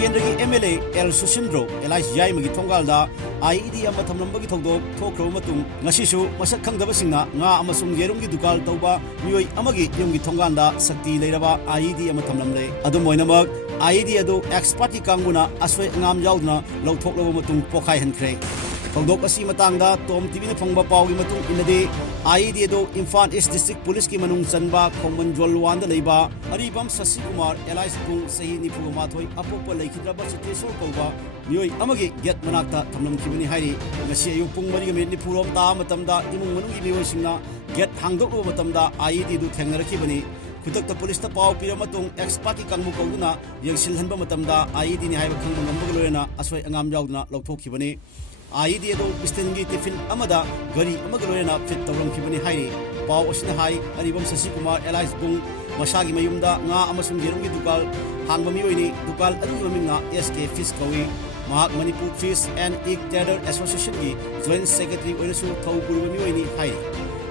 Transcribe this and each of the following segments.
केंद्र की MLA L सुशिंद्रो alias याइमगी थोंगालदा IED अमा थमलंबगी थौदोक थोख्रब मतुंग ngasisu masak khangdabasingna nga amasung yerumgi dukal tauba mioi amagi yumgi thongganda sakti leiraba IED ama thamlamle adumoinamak IED adu expert ki kanguna aswai ngam yaudna lauthokloba matung pokhai hankhre thongdok asi matangda tom tv na phongba pawgi matung inade IED adu Imphal East District Police ki manung chanba khongman jolwan da leiba aribam Sasi Kumar Elias Pung sahi nipu mathoi apopa leikidraba chitesor kauba mioi amagi get manakta thamlam kibani hairi ngasi ayu pung mari ga nipurom ta matamda imung manungi mioi singna get hangdok matamda IED du thengnarakibani खुदक police पाव पीरमतुंग expert की कंगमु कौदुना यंगसिलहनबा मतमदा IED नि हाइबा खंगबा ngambag loyena asoi angam yauduna lauthokibani IED ado pistingi tifin amada gari amaga loyena fit tawramkibani hairi paw osina hai aribam Sasi Kumar Elias Bung masagi mayumda nga amasung yerumgi dukal hangba miyoini dukal adu maminga SK Fish kawi mahak Manipur Fish and Egg Trader Association ki joint secretary oinasu thau purba miyoini hai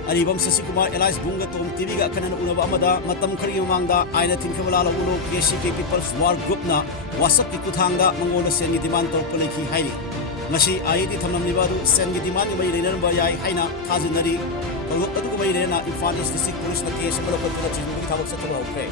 aribam Sasi Kumar Elias Bunga tom TV ga kanan unaba amada matam khari mangda aina thinkhabala lagulo KCK People's War Group na WhatsApp ki kuthangda mangola sengi demand tor poleki haini ngasi IED thamnamliba du sengi demand mai lenar ba yai haina thajinari adu mai lena Imphal East District Police na case amalo ko chibugi thawak sa tawo okay